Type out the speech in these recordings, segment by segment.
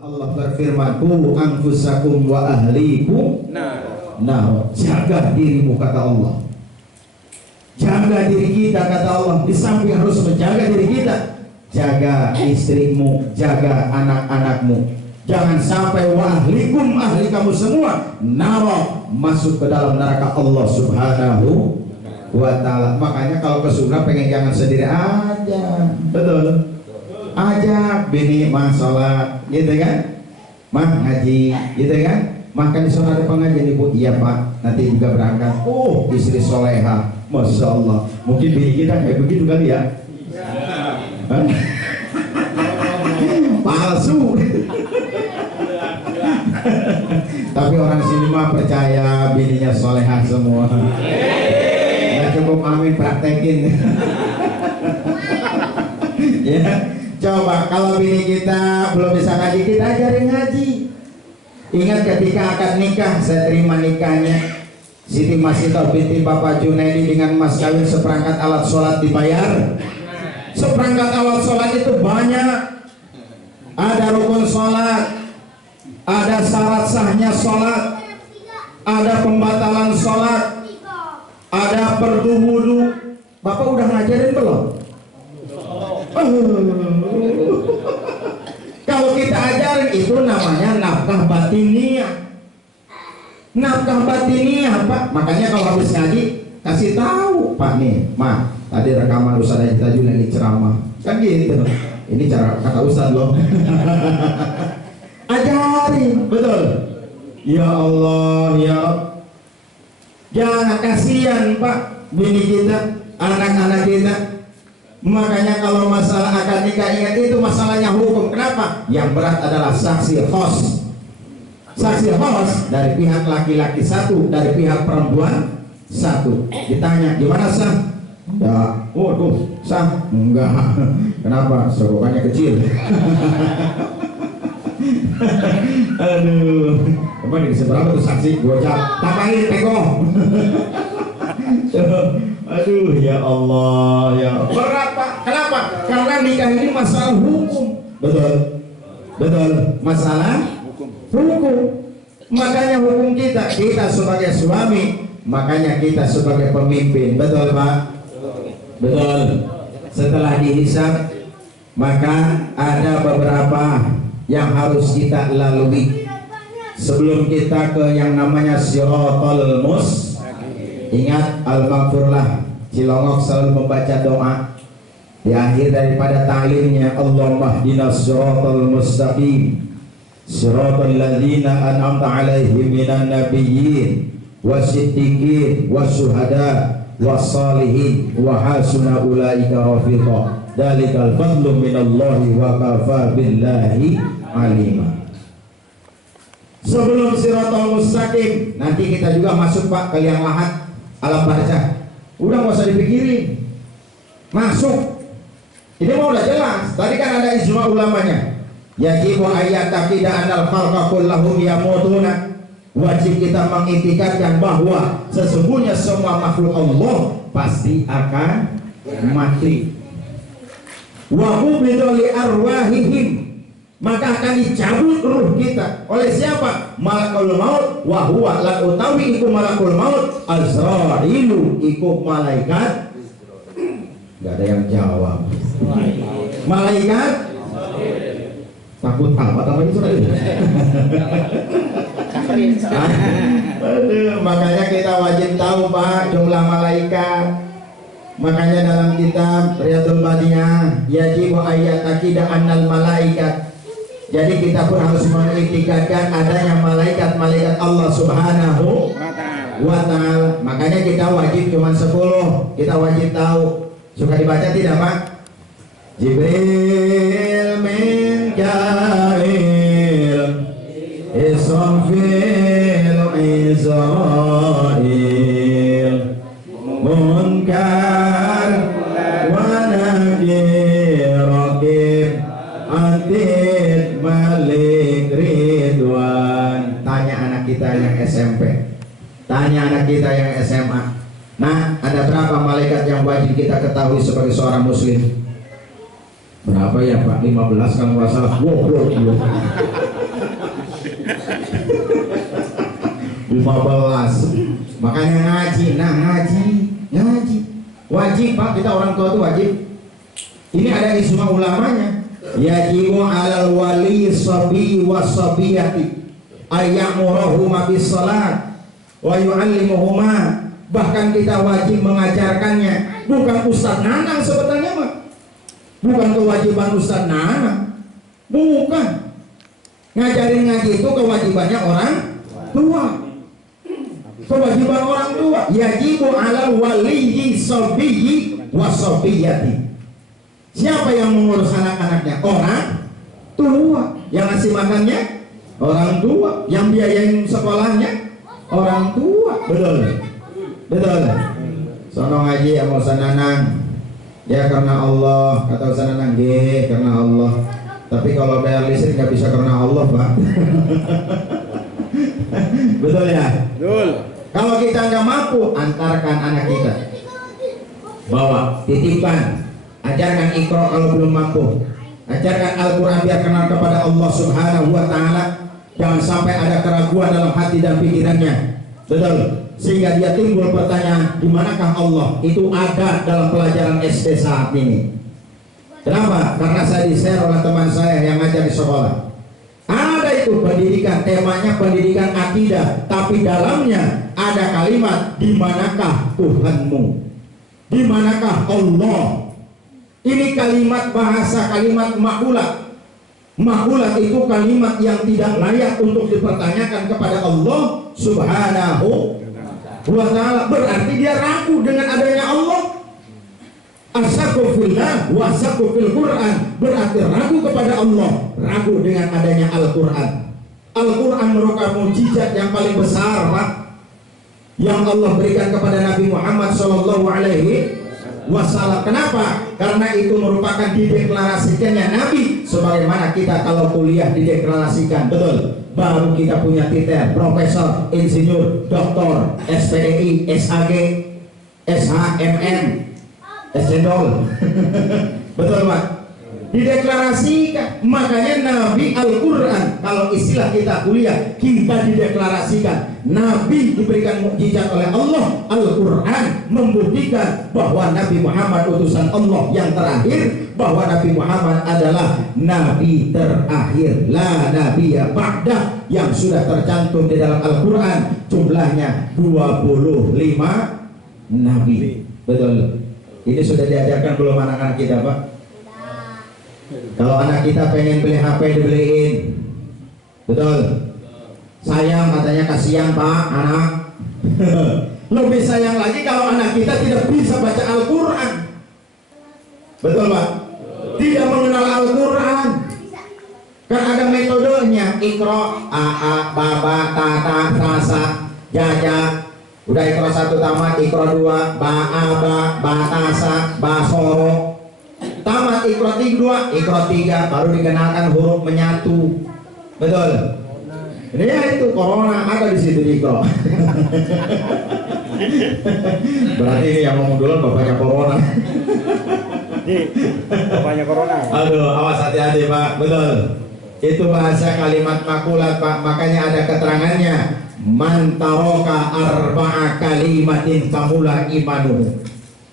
Allah berfirman, "Qu anfusakum wa ahlikum nar." Jaga dirimu kata Allah. Jaga diri kita kata Allah. Di samping harus menjaga diri kita, jaga istrimu, jaga anak-anakmu. Jangan sampai wa ahlikum, ahli kamu semua nar, masuk ke dalam neraka Allah Subhanahu wa ta'ala. Makanya kalau ke surga pengen jangan sendiri aja. Betul. Ajak bini mah sholat, gitu kan? Mah ngaji, gitu kan? Makan di sana ada pengajian ibu, iya pak, nanti juga berangkat. Oh, istri soleha, masya Allah. Mungkin bini kita kayak begitu kali ya? Palsu. Tapi orang sini mah percaya bininya soleha semua. Nggak cukup amin praktekin. Ya. Coba kalau bini kita belum bisa ngaji, kita ajarin ngaji. Ingat ketika akan nikah, saya terima nikahnya Siti Masito binti Bapak Junaidi dengan mas kawin seperangkat alat sholat dibayar. Seperangkat alat sholat itu banyak. Ada rukun sholat, ada syarat sahnya sholat, ada pembatalan sholat, ada perdu wudu. Bapak udah ngajarin belum? Kalau kita ajarin itu namanya nafkah batiniah. Nafkah batiniah Pak. Makanya kalau habis ngaji kasih tahu Pak nih, Mak, tadi rekaman Ustaz Tajul lagi ceramah. Kan gitu. Ini cara kata Ustaz loh. Ajarin, betul. Ya Allah, ya jangan kasihan Pak bini kita, anak-anak kita. Makanya kalau masalah akad nikah, ingat itu masalahnya hukum. Kenapa? Yang berat adalah saksi khos. Saksi khos dari pihak laki-laki satu, dari pihak perempuan satu. Ditanya, gimana sah? Ya, waduh, sah? Enggak. Kenapa? Sorokannya kecil. Aduh, emang di seberapa tuh saksi? Gua jawab, tambahin teko. Aduh ya Allah ya. Berat Pak. Kenapa? Karena nikah ini masalah hukum. Betul. Betul. Masalah hukum. Makanya hukum kita sebagai suami, makanya kita sebagai pemimpin. Betul Pak. Betul. Setelah dihisab, maka ada beberapa yang harus kita lalui sebelum kita ke yang namanya Shiratal Mustaqim. Ingat al-maghfurlah, Cilongok selalu membaca doa di akhir daripada ta'limnya, Allahumma hdinas shiratal mustaqim shiratal ladzina an'amta 'alaihim minan nabiyyin wasiddiqin wasyuhada wassalihin wa hasuna ulaika rafiqa dalikal fadlu minallahi wa kafa billahi alima. Sebelum shiratal mustaqim, nanti kita juga masuk Pak ke yang lahat alam barzah. Udah nggak usah dipikirin, masuk. Ini mau udah jelas. Tadi kan ada ijma ulamanya. Yajibu ayyataqidah anal khalqa kullahum yamutuna. Wajib kita mengitikadkan bahwa sesungguhnya semua makhluk Allah pasti akan mati. Wa qubidu li arwahihim, maka akan dicabut ruh kita oleh siapa? Malakul maut. Wa huwa la utawi iku malakul maut Azrailu iku malaikat. Gak ada yang jawab. Malaikat takut apa namanya itu? Makanya kita wajib tahu Pak jumlah malaikat. Makanya dalam kitab Riyadul Badiyah yajibu ayyataqidah annal malaikat. Jadi kita pun harus mengiktikadkan adanya malaikat-malaikat Allah Subhanahu wa ta'ala. Makanya kita wajib cuma 10. Kita wajib tahu. Suka dibaca tidak Pak? Jibril, Mikail, Israfil, Israil, Munkar, wa Nakir, Raqib, Atid, Malik, Ridwan. Tanya anak kita yang SMP, tanya anak kita yang SMA. Nah, ada berapa malaikat yang wajib kita ketahui sebagai seorang muslim? Berapa ya Pak? 15 kalau nggak salah. Wow. 15. Makanya ngaji. Nah, ngaji wajib Pak, kita orang tua tuh wajib. Ini ada ijma ulamanya. Yajibu 'alal wali sabi wasabiyati ayyamurahuma bis salat wa yu'allimuhuma. Bahkan kita wajib mengajarkannya. Bukan Ustaz Nanang sebetulnya mah. Bukan kewajiban Ustaz Nanang. Bukan. Ngajarin ngaji itu kewajibannya orang tua. Kewajiban orang tua. Yajibu 'alal waliyyi sabiyyi wasabiyati. Siapa yang mengurus anak-anaknya? Orang tua. Yang ngasih makannya? Orang tua. Yang biayain sekolahnya? Orang tua. Betul. Sono ngaji sama Ustaz Nanang. Ya karena Allah, kata Ustaz Nanang, karena Allah. Tapi kalau bayar listrik nggak bisa karena Allah, Pak. Betul ya? Betul. Kalau kita nggak mampu, antarkan anak kita. Bawa, titipkan. Ajarkan Iqra kalau belum mampu. Ajarkan Al-Quran biar kenal kepada Allah Subhanahu wa Ta'ala. Jangan sampai ada keraguan dalam hati dan pikirannya. Betul. Sehingga dia timbul pertanyaan, di manakah Allah? Itu ada dalam pelajaran SD saat ini. Kenapa? Karena saya di-share oleh teman saya yang ngajar di sekolah. Ada itu pendidikan, temanya pendidikan akidah, tapi dalamnya ada kalimat, di manakah Tuhanmu? Di manakah Allah? Ini kalimat bahasa, kalimat makulat. Makulat itu kalimat yang tidak layak untuk dipertanyakan kepada Allah Subhanahu wa Ta'ala. Berarti dia ragu dengan adanya Allah. Asyaku fillah wa asyaku fil Quran. Berarti ragu kepada Allah, ragu dengan adanya Al-Quran. Al-Quran merupakan mukjizat yang paling besar, Pak, yang Allah berikan kepada Nabi Muhammad SAW. Kenapa? Karena itu merupakan dideklarasikannya Nabi. Sebagaimana kita kalau kuliah dideklarasikan, betul. Baru kita punya titel profesor, insinyur, doktor, SPDI, SAG, SHMM, SCendol. Betul Pak? Dideklarasikan. Makanya Nabi Al-Quran, kalau istilah kita kuliah, kita dideklarasikan. Nabi diberikan mukjizat oleh Allah. Al-Quran membuktikan bahwa Nabi Muhammad utusan Allah yang terakhir, bahwa Nabi Muhammad adalah Nabi terakhir, la nabiyya ba'dah, yang sudah tercantum di dalam Al-Quran. Jumlahnya 25 Nabi. Betul. Ini sudah diajarkan belum anak-anak kita, Pak? Kalau anak kita pengen beli HP dibeliin. Betul. Sayang, katanya kasihan Pak anak. Lebih sayang lagi kalau anak kita tidak bisa baca Al-Quran. Betul Pak? Tidak mengenal Al-Quran. Kan ada metodenya. Iqra, A, Baba, Tata, Rasa, Jaja. Udah Iqra 1 tamat, Iqra 2, Ba, Batasa, Basoro. Tamat Iqra 2, Iqra 3, baru dikenalkan huruf menyatu. Betul. Ini ya itu corona ada di situ di Iqra. Berarti ini yang ngomong duluan bapaknya corona. Bapaknya corona. Aduh, awas hati-hati Pak. Betul. Itu bahasa kalimat makulat Pak. Makanya ada keterangannya. Man taroka arba'a kalimatin kamula imanuhu.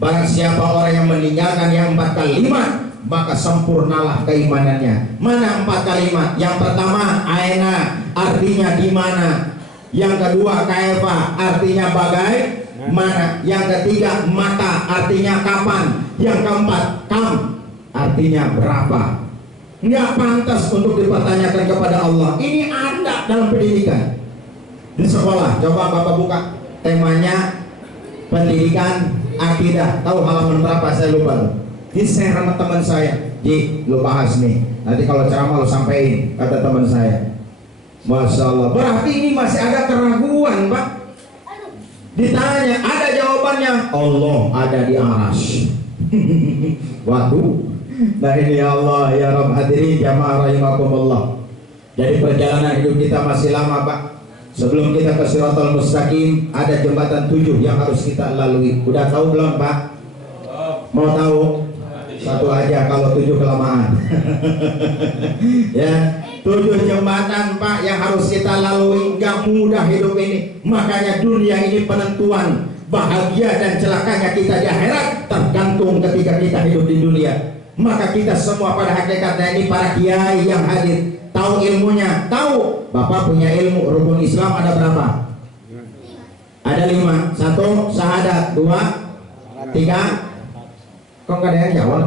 Barang siapa orang yang meninggalkan yang 4 kalimat, maka sempurnalah keimanannya. Mana 4 kalimat? Yang pertama, aina, artinya di mana. Yang kedua, kaifa, artinya bagaimana. Yang ketiga, mata, artinya kapan. Yang keempat, kam, artinya berapa. Nggak pantas untuk dipertanyakan kepada Allah. Ini ada dalam pendidikan di sekolah. Coba Bapak buka temanya pendidikan akidah. Tahu halaman berapa? Saya lupa. Di-share sama teman saya. Ji, lu bahas nih. Nanti kalau ceramah lu sampein, kata teman saya. Masya Allah. Berarti ini masih ada keraguan, Pak. Ditanya, ada jawabannya. Allah ada di aras. Waduh. Nah ini ya Allah, ya Rabb, hadirin jamaah rahimakumullah. Jadi perjalanan hidup kita masih lama, Pak. Sebelum kita ke Shiratal Mustaqim, ada jembatan 7 yang harus kita lalui. Udah tahu belum Pak? Mau tahu? Satu aja, kalau 7 kelamaan. Ya, 7 jembatan Pak yang harus kita lalui. Gak mudah hidup ini. Makanya dunia ini penentuan bahagia dan celakanya kita di akhirat tergantung ketika kita hidup di dunia. Maka kita semua pada hakikatnya ini para kiai yang hadir tahu ilmunya, tahu Bapak punya ilmu. Rukun Islam ada berapa? Ada 5. 1 syahadat, 2 3. Kok nggak ada yang jawab?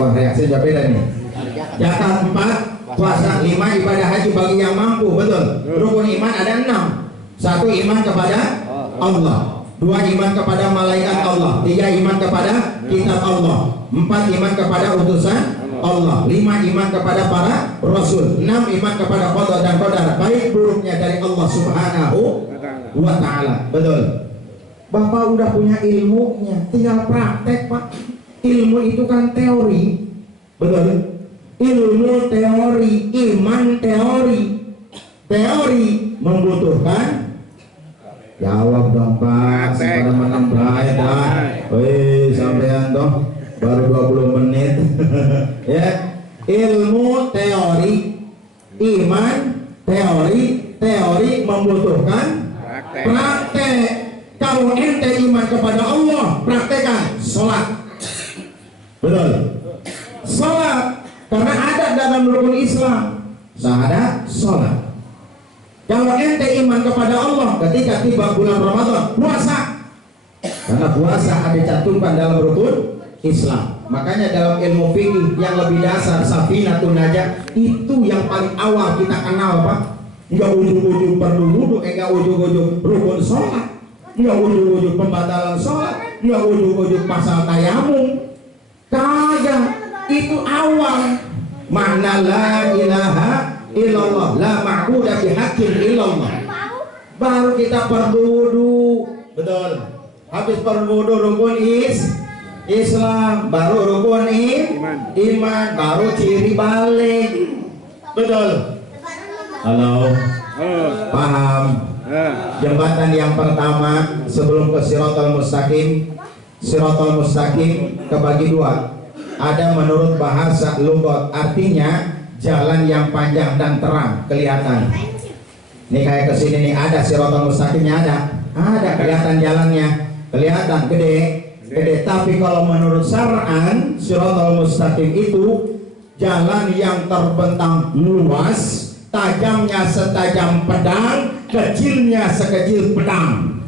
Wah, reaksinya beda nih. Zakat 4, puasa 5, ibadah haji bagi yang mampu, betul. Rukun iman ada 6. 1 iman kepada Allah, 2 iman kepada malaikat Allah, 3 iman kepada kitab Allah, 4 iman kepada utusan Allah, 5 iman kepada para rasul, 6 iman kepada qada dan qadar baik buruknya dari Allah Subhanahu wa ta'ala. Betul. Bapak udah punya ilmunya, tinggal praktek Pak. Ilmu itu kan teori, betul. Ilmu teori, iman teori. Teori membutuhkan, jawab dong Pak, sekarang menang baik dah. Wih, sampean toh baru 20 menit. Ya, ilmu teori, iman teori, teori membutuhkan praktek. Kalau ente iman kepada Allah, praktekkan sholat. Betul. Sholat, karena ada dalam rukun Islam. Syahadat, sholat. Kalau ente iman kepada Allah, ketika tiba bulan Ramadan, puasa. Karena puasa ada cantumkan dalam rukun Islam. Makanya dalam ilmu fikih yang lebih dasar, Safinatun Najah, itu yang paling awal kita kenal Pak. Enggak ujung-ujung perlu wudu, enggak ujung-ujung rukun sholat, enggak ujung-ujung pembatalan sholat, enggak ujung-ujung pasal tayamum. Kagak, itu awal. Makna la ilaha illallah, la ma'budu bihaqqin illallah. Baru kita berwudu, betul. Habis berwudu rukun Islam, baru rukun iman, baru ciri balik. Betul. Halo, paham? Jembatan yang pertama sebelum ke Siratal Mustaqim, Siratal Mustaqim kebagi 2. Ada menurut bahasa lugat, artinya jalan yang panjang dan terang kelihatan. Nih kayak kesini nih ada Siratal Mustaqimnya, ada kelihatan jalannya, kelihatan gede. Tapi kalau menurut syar'an, Siratal Mustaqim itu jalan yang terbentang luas, tajamnya setajam pedang, kecilnya sekecil pedang.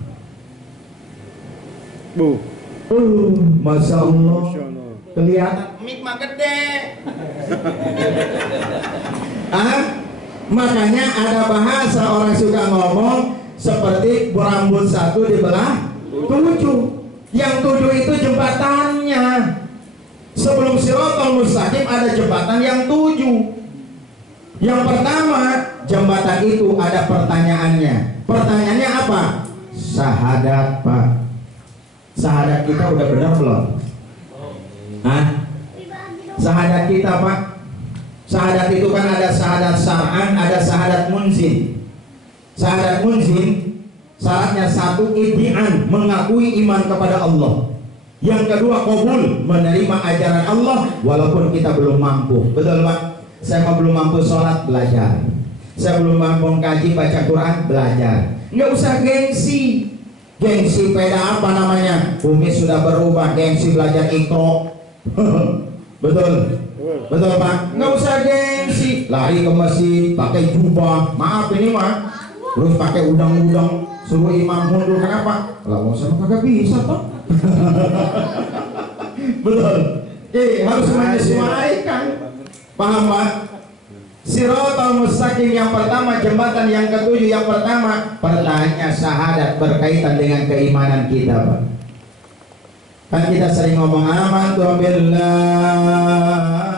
Masya Allah, kelihatan mik mah gede. Makanya ada bahasa orang suka ngomong seperti berambut 1 dibelah 7. Yang 7 itu jembatannya. Sebelum Siratal Mustaqim ada jembatan yang 7. Yang pertama, jembatan itu ada pertanyaannya. Pertanyaannya apa? Syahadat Pak. Syahadat kita udah benar belum? Syahadat kita Pak. Syahadat itu kan ada syahadat syar'an, ada syahadat munzin. Syahadat munzin syaratnya 1 iddi'an, mengakui iman kepada Allah. Yang kedua qabul, menerima ajaran Allah walaupun kita belum mampu. Betul Pak? Saya belum mampu sholat, belajar. Saya belum mampu kaji baca Quran, belajar. Nggak usah gengsi. Gengsi peda apa namanya? Bumi sudah berubah, gengsi belajar Iqra. Betul? Betul Pak? Nggak usah gengsi. Lari ke masjid, pakai jubah. Maaf ini mah. Terus pakai udang-udang, suruh imam mundur. Kenapa? Lah mau sama kagak bisa Pak. Betul? Harus menyesuaikan. Paham Pak? Siratal Mustaqim yang pertama, jembatan yang ke-7 yang pertama, pertanyaan syahadat berkaitan dengan keimanan kita Pak. Kan kita sering ngomong amantu billah